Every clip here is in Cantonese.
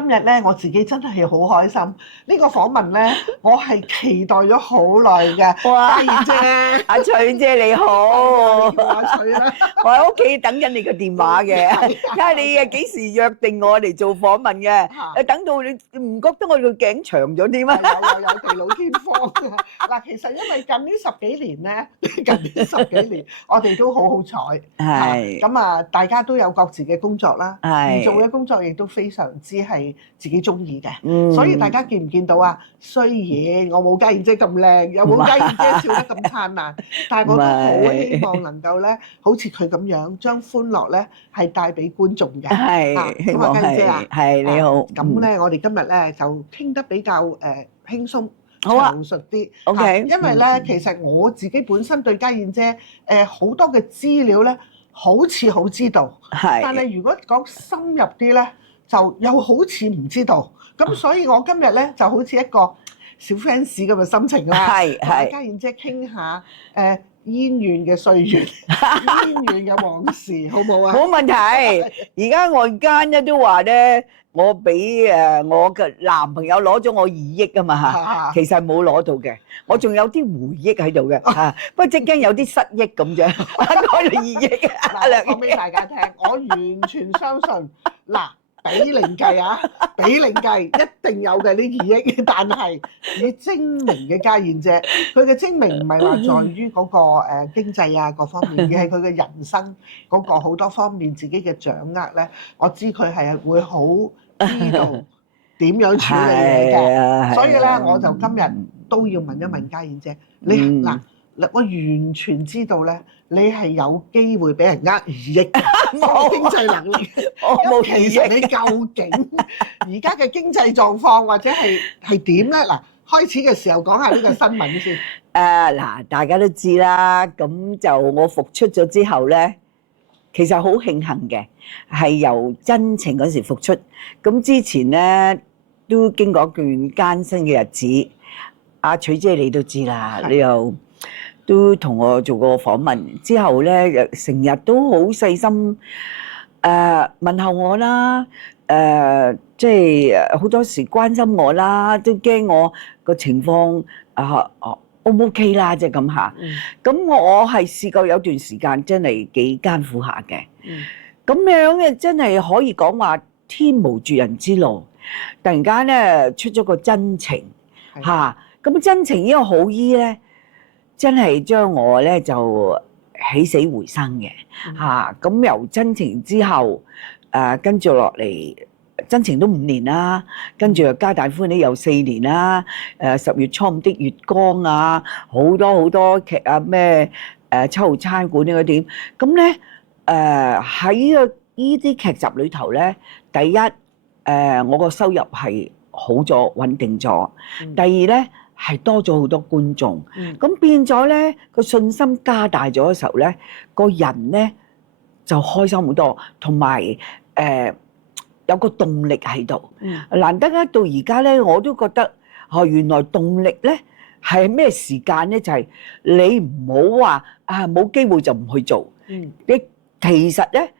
今日咧我自己真係好開心，呢個訪問咧我係期待咗好耐嘅。哇！嘉燕姐，阿翠姐你好，你叫阿翠啦。我喺屋企等緊你個電話嘅，睇下你幾時約定我嚟做訪問嘅。等到你唔覺得我個頸長咗啲咩？有地老天荒嗱，其實因為近呢十幾年咧，我哋都好好彩，係咁啊，大家都有各自嘅工作啦，而做係嘅工作亦都非常之係自己中意嘅，嗯所以大家見唔見到啊？雖然我冇嘉燕姐咁靚，又冇嘉燕姐笑得咁燦爛，但係我都好希望能夠咧，好似佢咁樣將歡樂咧係帶俾觀眾嘅。係希望嘉燕姐啊，係你好。咁咧，我哋今日咧就傾得比較輕鬆。好啊，詳述啲 OK，因為咧，其實我自己本身對嘉燕姐好多嘅資料咧，好似好知道，但係如果講深入啲咧，就又好似唔知道。咁所以我今日咧就好似一個小 fans 咁嘅心情啦，同嘉燕姐傾下燕縣嘅歲月、燕縣嘅往事，好唔好啊？冇問題。而家外間咧都話咧，我俾我嘅男朋友攞咗我2億啊嘛，其實冇攞到嘅，我仲有啲回憶喺度嘅嚇，不過即驚有啲失憶咁啫。攞咗2億嗱，講俾大家聽，我完全相信嗱。比零計啊，比零計一定有嘅呢2億，但係以精明嘅嘉燕姐，佢嘅精明唔係話在於嗰個經濟啊各方面，而係佢嘅人生嗰個好多方面自己嘅掌握咧。我知佢係會好知道點樣處理嘢嘅，所以咧我就今日都要問一問嘉燕姐，你嗱。我完全知道咧，你係有機會俾人2億冇經濟能力。我冇其實你究竟而家嘅經濟狀況或者係點咧？嗱，開始嘅時候講下呢個新聞先。嗱，大家都知啦，咁就我復出咗之後咧，其實好慶幸嘅，係由真情嗰時復出。咁之前咧都經過一段艱辛嘅日子，阿翠姐你都知啦，你又都同我做過訪問，之後咧成日都好細心問候我啦，即係好多時關心我啦，都驚我個情況O 唔 OK 啦，即係咁嚇。咁我係試過有段時間真係幾艱苦下嘅，咁樣嘅真係可以講話天無絕人之路，突然間咧出咗個真情嚇，咁真情呢個好醫咧。真係將我咧就起死回生嘅嚇，咁由真情之後，跟住落嚟真情都5年啦，跟住又皆大歡喜又4年啦，10月初5的月光啊，好多劇啊咩7號餐館呢個點，咁咧喺個依啲劇集裏頭咧，第一我個收入係好咗穩定咗，第二咧。係多咗好多觀眾，咁變咗咧個信心加大咗嘅時候咧，個人咧就開心好多，同埋有個動力喺度。難得咧到而家咧，我都覺得原來動力咧係咩時間咧？就係你唔好話冇機會就唔去做。你其實咧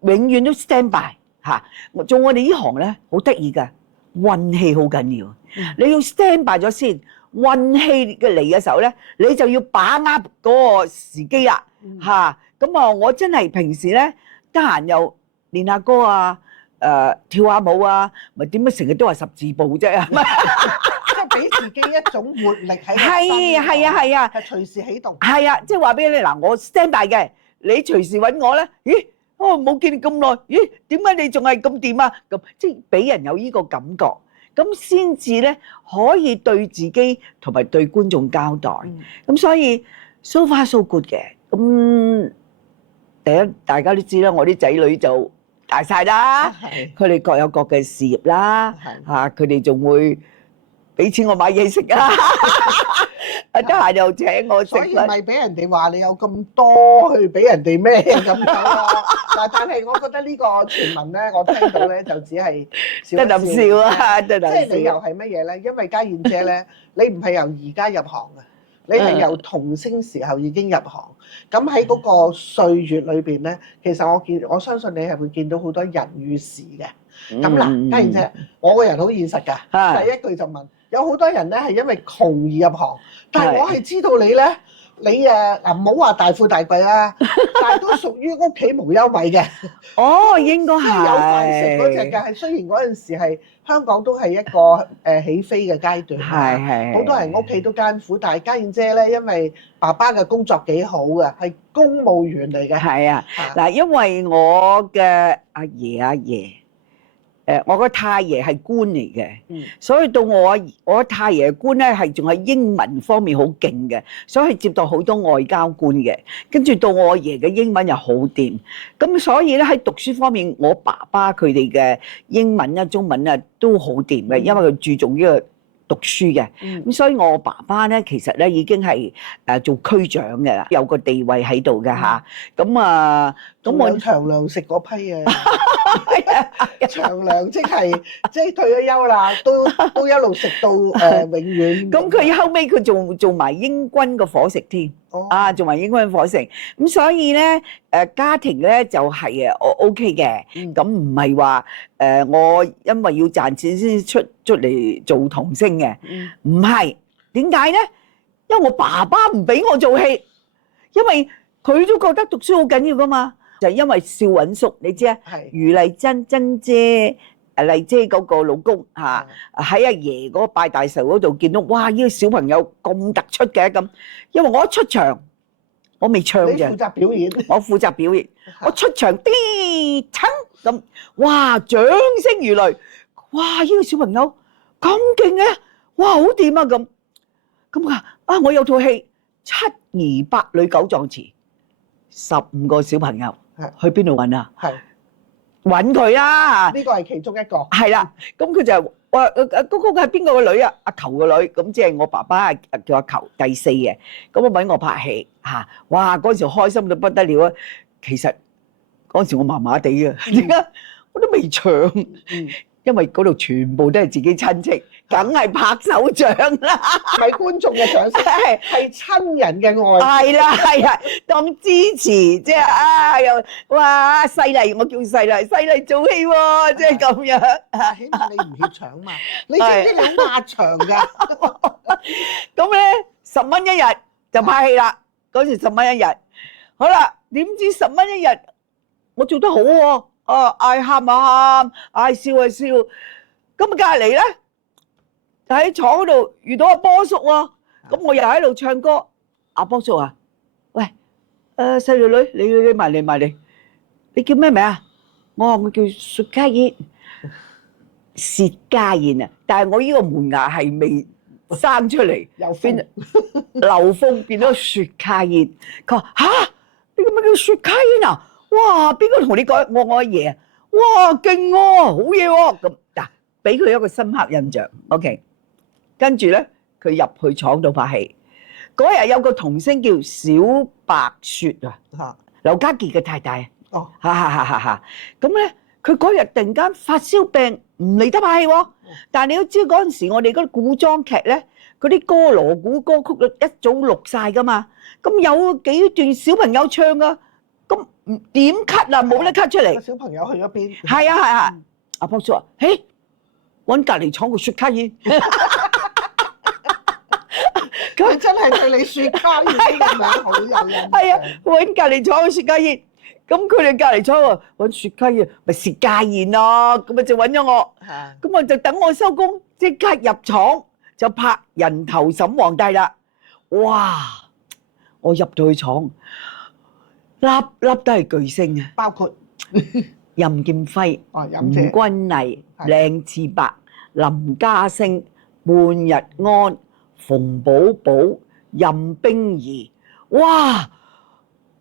永遠都 stand by 嚇。做我哋呢行咧好得意㗎，運氣好緊要。你要 stand by 咗先。運氣嘅嚟嘅時候咧，你就要把握嗰個時機啦嚇。咁我真係平時咧得閒又練下歌啊，跳下舞啊，咪點解成日都話10字步啫？即係俾自己一種活力喺度。係啊，係隨時起動。係啊，即係話俾你嗱，我 stand by 嘅，你隨時揾我咧。咦，我冇見你咁耐，咦，點解你仲係咁掂啊？咁即係俾人有呢個感覺。咁先至咧可以對自己同埋對觀眾交代，咁所以 so far so good 嘅。咁第一大家都知啦，我啲仔女就大晒啦，佢哋各有各嘅事業啦，嚇佢哋仲會俾錢我買嘢食啊，得閒又請我食。所以咪俾人哋話你有咁多去俾人哋咩咁樣咯。但係我覺得呢個傳聞咧，我聽到咧就只係得啖笑啊，得啖笑。即係你又係乜嘢咧？因為嘉燕姐咧，你唔係由而家入行嘅，你係由童星時候已經入行。咁喺嗰個歲月裏邊咧，其實我相信你係會見到好多人與事嘅。咁嗱，家燕姐，我個人好現實㗎，第一句就問，有好多人咧係因為窮而入行，但係我係知道你咧，你嗱唔好話大富大貴啦，但係都屬於屋企無憂米嘅。哦，應該即係有飯食嗰隻係，㗎，係雖然嗰陣時係香港都係一個起飛嘅階段，係好多人屋企都艱苦，但係家燕姐咧，因為爸爸嘅工作幾好嘅，係公務員嚟嘅。係啊，嗱，因為我嘅阿爺，我個太爺係官嚟嘅，所以到我太爺官咧係仲係英文方面好勁嘅，所以接到好多外交官嘅。跟住到我阿爺嘅英文又好掂，咁所以咧喺讀書方面，我爸爸佢哋嘅英文啊、中文啊都好掂嘅，因為佢注重呢個讀書嘅。咁所以我爸爸咧其實咧已經係做區長嘅啦，有個地位喺度嘅嚇。咁啊，咁我長糧食嗰批啊！長糧即係退咗休啦，都一路食到永遠。咁佢後尾佢做埋英軍個伙食添，做埋英軍伙食。咁所以咧家庭咧就係我 OK 嘅，咁唔係話我因為要賺錢先出嚟做童星嘅，唔係。點解咧？因為我爸爸唔俾我做戲，因為佢都覺得讀書好緊要噶嘛。就因為邵允叔，你知啊，余麗珍姐，麗姐嗰個老公嚇，喺阿爺嗰個拜大壽嗰度見到，哇！呢個小朋友咁突出嘅咁，因為我一出場，我未唱嘅，你負責表演，我負責表演，我出場啲親咁，哇！掌聲如雷，哇！呢個小朋友咁勁嘅，哇！好掂啊咁啊！我有套戲《七兒八女九壯詞》，15個小朋友。去邊度揾啊？係揾佢啊！呢個係其中一個。係啦，咁佢就話嗰個係邊個個女啊？阿球個女，咁即係我爸爸叫阿球第4嘅。咁我揾我拍戲嚇，哇！嗰陣時開心到不得了啊！其實嗰陣時我麻麻地啊，點解我都未唱？因為嗰度全部都係自己親戚，梗係拍手掌啦，唔係觀眾嘅掌聲，係親人嘅愛。係啦，當支持，即係又哇細麗，我叫細麗做戲喎，即係咁樣。起碼你唔怯場嘛？你知唔知你壓場㗎？咁咧10蚊一日就拍戲啦，嗰時10蚊一日。好啦，點知10蚊一日我做得好喎。嗌喊啊喊，嗌笑啊笑，咁隔離咧就喺廠嗰度遇到阿波叔喎，咁我又喺度唱歌。阿波叔啊，喂，細路女，你埋嚟，你叫咩名啊？我話我叫薛家燕，薛家燕啊，但係我呢個門牙係未生出嚟，又變劉峰變咗薛家燕。佢話嚇，你咁樣叫薛家燕啊？哇！邊個同你講？我阿爺啊！哇，勁喎，好嘢喎！咁嗱，俾佢一個深刻印象。OK，跟住咧，佢入去廠度拍戲。嗰日有個童星叫小白雪啊，劉家傑嘅太太啊。哦，咁咧，佢嗰日突然間發燒病，唔嚟得拍戲喎。但係你都知嗰陣時，我哋嗰啲古裝劇咧，嗰啲歌鑼鼓歌曲一早錄曬噶嘛。咁有幾段小朋友唱啊。咁點 cut 啊？冇得 cut 出嚟。小朋友去咗邊？係啊！阿波叔話：嘿，揾隔離廠個雪卡燕。佢真係對你雪卡燕呢個名好有印象。係啊，揾隔離廠個雪卡燕。咁佢哋隔離廠話揾雪卡燕，咪薛家燕咯。咁咪就揾咗我。咁我就等我收工，即刻入廠就拍《人頭審皇帝》啦。哇！我入到去廠。粒粒都係巨星啊！包括任劍輝、吳君麗、靚次伯、林家聲、半日安、馮寶寶、任冰兒，哇！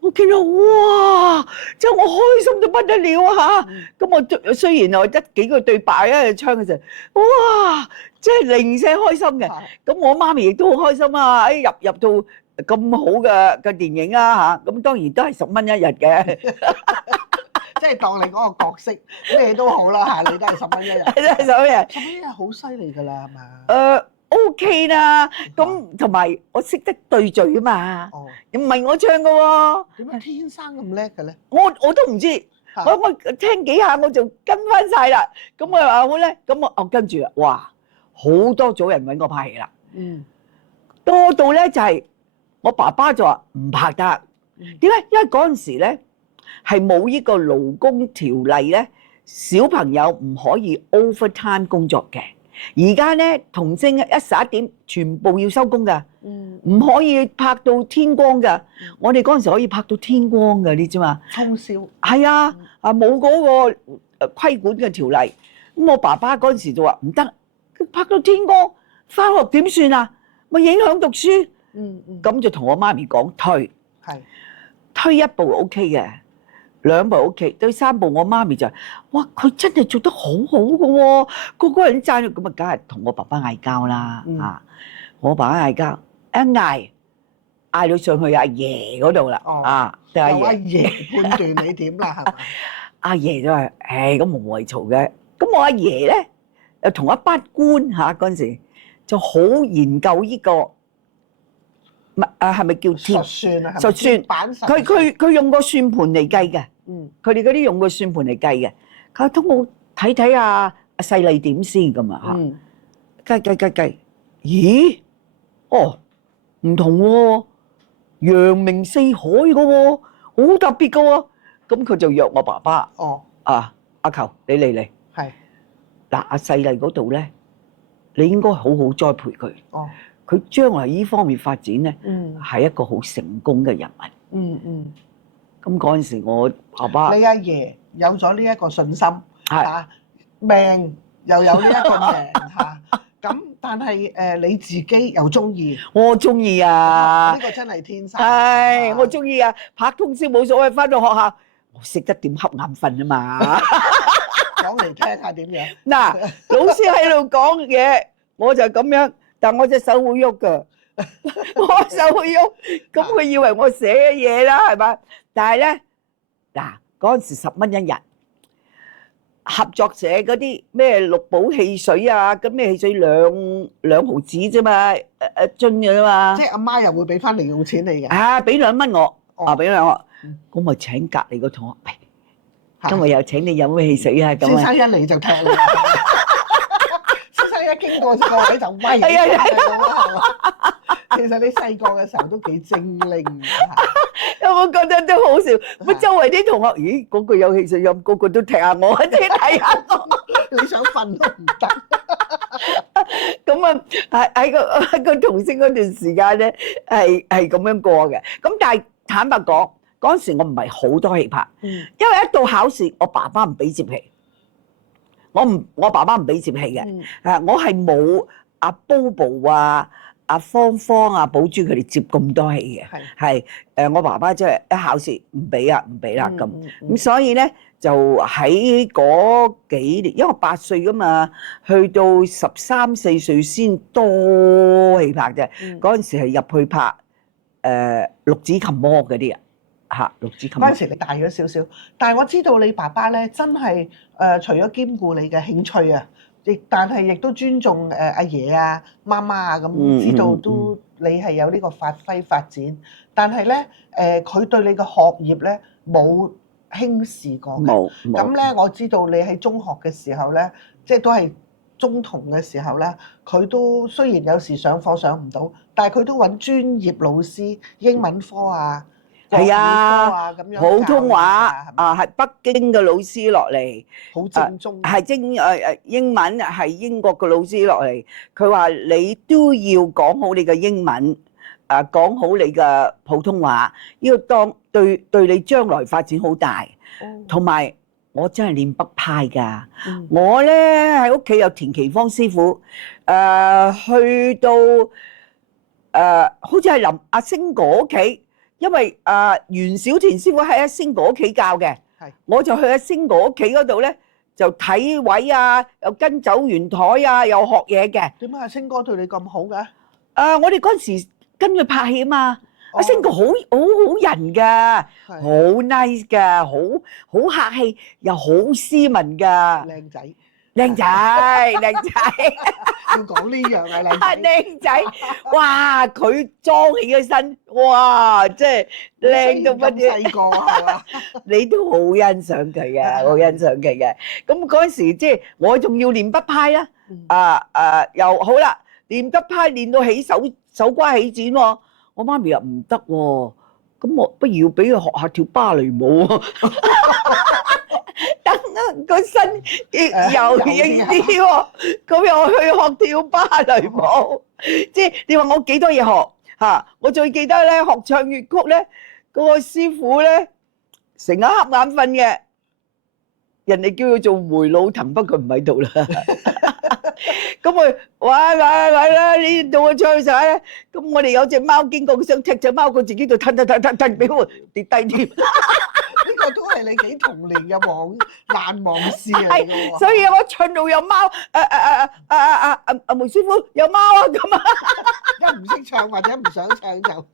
我見到哇，真係我開心到不得了啊嚇！咁我雖然我得幾個對白喺度唱嘅時候，哇！真係零舍開心嘅。咁我媽咪亦都好開心啊！入到咁好嘅電影啊嚇，咁當然都係10蚊一日嘅，即係當你嗰個角色咩都好啦嚇，你都係10蚊一日，真係10蚊一日，10蚊一日好犀利㗎啦，係嘛？OK 啦，咁同埋我識得對嘴啊嘛，唔係我唱嘅喎。點解天生咁叻嘅咧？我都唔知，我聽幾下我就跟翻晒啦。咁我話好咧，咁我跟住啦，哇，好多組人揾我拍戲啦，多到咧就係我爸爸就話唔拍得。點解？因為嗰陣時咧係冇呢個勞工條例咧，小朋友唔可以 overtime 工作嘅。而家咧童星11點全部要收工㗎，唔可以拍到天光㗎。我哋嗰陣時可以拍到天光㗎，你知嘛？通宵係啊，冇嗰個規管嘅條例。咁我爸爸嗰陣時就話唔得，拍到天光，返學點算啊？咪影響讀書。咁就同我媽咪講推一步 OK 嘅，2步 OK，對3步我媽咪就哇佢真係做得好好嘅喎，個人讚佢，咁啊梗係同我爸爸嗌交啦我爸爸嗌交，一嗌到上去阿爺嗰度啦，就阿爺判斷你點啦，係嘛？阿爺就話咁無謂嘈嘅，咁我阿爺咧又同一班官嗰陣時就好研究呢個。係咪叫術算啊？術算，佢用個算盤嚟計嘅。佢哋嗰啲用個算盤嚟計嘅。佢通我睇睇阿細麗點先咁啊嚇。計，咦？唔同喎，揚名四海嘅喎，好特別嘅喎。咁佢就約我爸爸。阿球，你嚟。係。嗱，阿細麗嗰度咧，你應該好好栽培佢。佢將來呢方面發展咧，係一個好成功嘅人物。咁嗰陣時，我爸爸你阿爺有咗呢一個信心命又有呢一個命咁但係你自己又中意，我中意啊！呢個真係天生。我中意啊！拍通宵冇所謂，翻到學校我識得點瞌眼瞓啊嘛！講嚟聽下點樣？嗱，老師喺度講嘢，我就咁樣。但我隻手會喐㗎，我手會喐，咁佢以為我寫嘢啦，係嘛？但係咧，嗱嗰陣時10蚊一日，合作社嗰啲咩綠寶汽水啊，咁咩汽水兩毫子啫嘛，樽嘅啫嘛。即係阿媽又會俾翻零用錢你嘅。俾2蚊我，俾2我，咁咪請隔離個同學，今日又請你飲咩汽水啊？咁先生一嚟就踢你。一經過個位就威，其實你細個嘅時候都幾精靈，我覺得都好笑。乜周圍啲同學，咦，嗰個有汽水飲，個個都踢下我，即係睇下我。你想瞓都唔得。咁啊，喺個童星嗰段時間咧，係咁樣過嘅。咁但係坦白講，嗰陣時我唔係好多戲拍，因為一到考試，我爸爸唔俾接戲。我爸爸唔俾接戲嘅，我係冇阿 Bobo 阿芳芳寶珠佢哋接咁多戲嘅，係我爸爸即係一考試唔俾啦咁所以咧就喺嗰幾年，因為我8歲噶嘛，去到13、14歲先多戲拍啫，嗰陣時係入去拍六子琴魔嗰啲六子琴魔。嗰陣時你大咗少少，但係我知道你爸爸咧真係除咗兼顧你嘅興趣啊，但係亦都尊重阿爺啊、媽媽啊咁，知道都你係有呢個發揮發展。但係咧佢對你嘅學業咧冇輕視過嘅。冇。咁咧我知道你喺中學嘅時候咧，即係都係中童嘅時候咧，佢都雖然有時上課上唔到，但係佢都揾專業老師，英文科啊。係啊，普通話係北京嘅老師落嚟，好正宗。係英文係英國嘅老師落嚟，佢話你都要講好你嘅英文，講好你嘅普通話，呢個當對你將來發展好大。同埋我真係練北派㗎，我咧喺屋企有田奇芳師傅，去到好似係阿星哥屋企。因為袁小田師傅喺阿星哥屋企教嘅，我就去阿星哥屋企嗰度咧，就睇位啊，又跟走圓台啊，又學嘢嘅。點解阿星哥對你咁好嘅？我哋嗰陣時跟佢拍戲啊嘛，阿星哥好人㗎，好 nice 㗎，好客氣，又好斯文㗎。靚仔，靚仔，靚仔。要講呢樣啊，靚仔。靚仔，哇！佢裝起個身，哇！即係靚到乜嘢？細個係嘛？你都好欣賞佢嘅，好欣賞佢嘅。咁嗰陣時即係我仲要練北派啦，又好啦，練北派練到起手瓜起剪喎。我媽咪又唔得喎，咁我不如要俾佢學下跳芭蕾舞喎。等個身又型啲喎，咁又去學跳芭蕾舞。即係你話我幾多嘢學嚇？我最記得咧學唱粵曲咧，嗰個師傅咧成日瞌眼瞓嘅，人哋叫佢做梅老藤，不過佢唔喺度啦。咁佢喂啦，你到我唱晒咧，咁我哋有隻貓經過，佢想踢隻貓，佢自己就褪俾我跌低添。呢個都係你幾童年嘅難忘事嚟嘅喎。所以我唱到有貓，梅師傅有貓啊咁啊！一唔識唱或者唔想唱就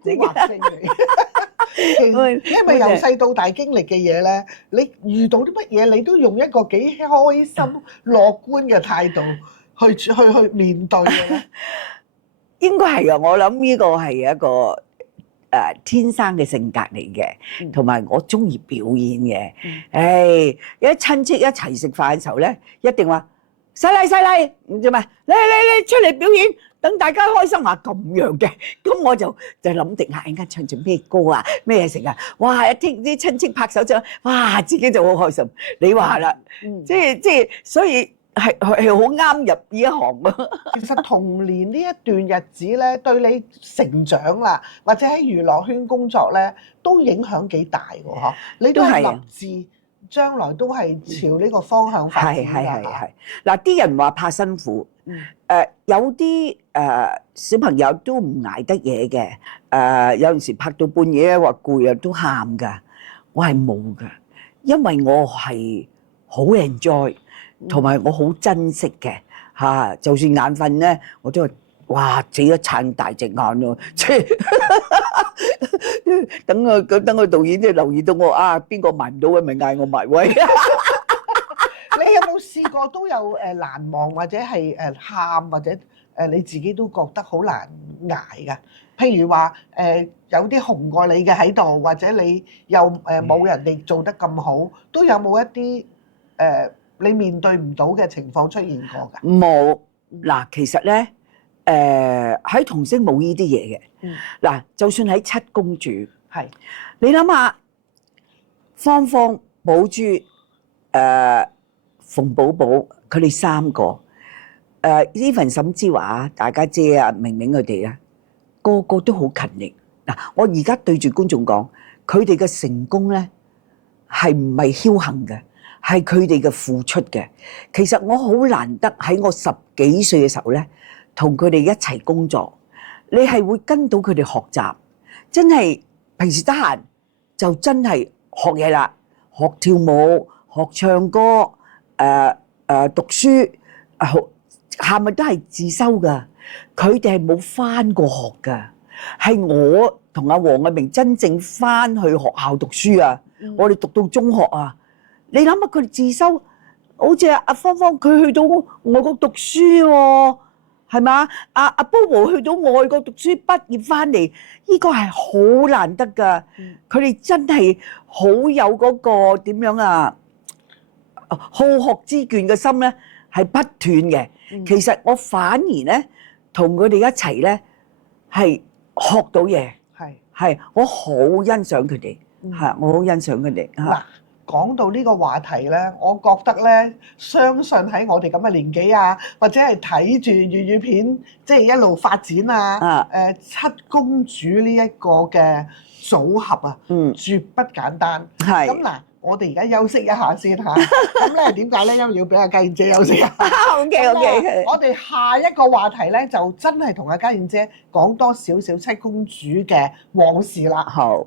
古惑星嚟。因為由細到大經歷嘅嘢咧，你遇到啲乜嘢，你都用一個幾開心、樂觀嘅態度去面對嘅咧。應該係啊，我諗呢個係一個天生嘅性格嚟嘅，同埋我中意表演嘅。誒，一親戚一齊食飯嘅時候咧，一定話細麗，唔知咩，你出嚟表演，等大家開心下咁樣嘅。咁我就諗定下，陣間唱住咩歌啊，咩食啊，哇！一聽啲親戚拍手掌，哇！自己就好開心。你話啦，即係，所以係好啱入呢一行咯。其實童年呢一段日子咧，對你成長啦，或者喺娛樂圈工作咧，都影響幾大喎，嗬？你都係立志，將來都係朝呢個方向發展㗎。係。嗱，啲人話怕辛苦，有啲小朋友都唔捱得嘢嘅，有陣時拍到半夜話攰啊，都喊㗎。我係冇㗎，因為我係好 enjoy。同埋我好珍惜嘅嚇，就算眼瞓咧，我都話哇，自己撐大隻眼咯，即係等個導演即係留意到我啊，邊個埋唔到位咪嗌我埋位。你有冇試過都有難忘或者係喊或者你自己都覺得好難捱㗎？譬如話有啲紅過你嘅喺度，或者你又冇人哋做得咁好，都有冇一啲你面對唔到嘅情況出現過㗎？冇。嗱，其實咧喺童星冇呢啲嘢嘅。嗱，就算喺七公主，係你諗下，芳芳、寶珠、馮寶寶，佢哋三個，even 沈之華、大家姐啊、明明佢哋啊，個個都好勤力。嗱，我而家對住觀眾講，佢哋嘅成功咧係唔係僥倖嘅？係佢哋嘅付出嘅。其實我好難得喺我10幾歲嘅時候咧，同佢哋一齊工作。你係會跟到佢哋學習，真係平時得閒就真係學嘢啦，學跳舞、學唱歌、讀書，係咪都係自修㗎？佢哋係冇返過學㗎，係我同阿黃偉明真正返去學校讀書啊！我哋讀到中學啊！你諗下佢哋自修，好似阿芳芳佢去到外國讀書喎，係嘛？阿Bobo去到外國讀書畢業翻嚟，呢個係好難得㗎。佢哋真係好有嗰個點樣啊，好學之倦嘅心咧係不斷嘅。其實我反而咧同佢哋一齊咧係學到嘢，係我好欣賞佢哋，係我好欣賞佢哋嚇。講到呢個話題咧，我覺得咧，相信喺我哋咁嘅年紀啊，或者係睇住粵語片，即係一路發展啊，七公主呢一個嘅組合啊，絕不簡單。係咁嗱，我哋而家休息一下先嚇。咁咧點解咧？因為要俾阿家燕姐休息一下。OK。我哋下一個話題咧，就真係同阿家燕姐講多少少七公主嘅往事啦。好。